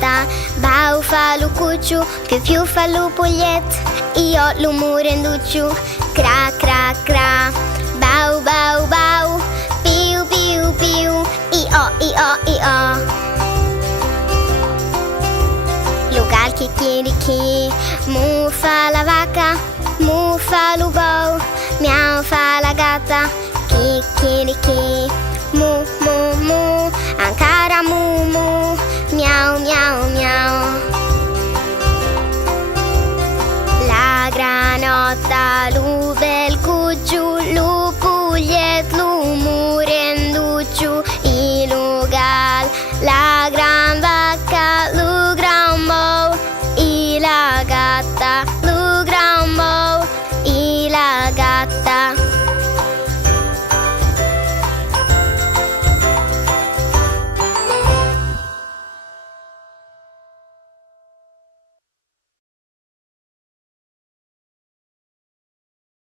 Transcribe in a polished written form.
granota. Bau fa Lucucciu, piu fa Lupugliet, io l'umurenducciu. Cra cra cra, bau bau bau, piu piu piu, io io io. Lugal chicchirichi, mu fa la vacca, mu fa l'ubou, miau fa la gatta. Chicchirichi, mu mu mu, ancora mu mu, miau miau miau. La granota, l'ubel cucciu, lupugliet, l'umurenducciu, il lugal, la gran vacca, lu gran bou, i la gatta.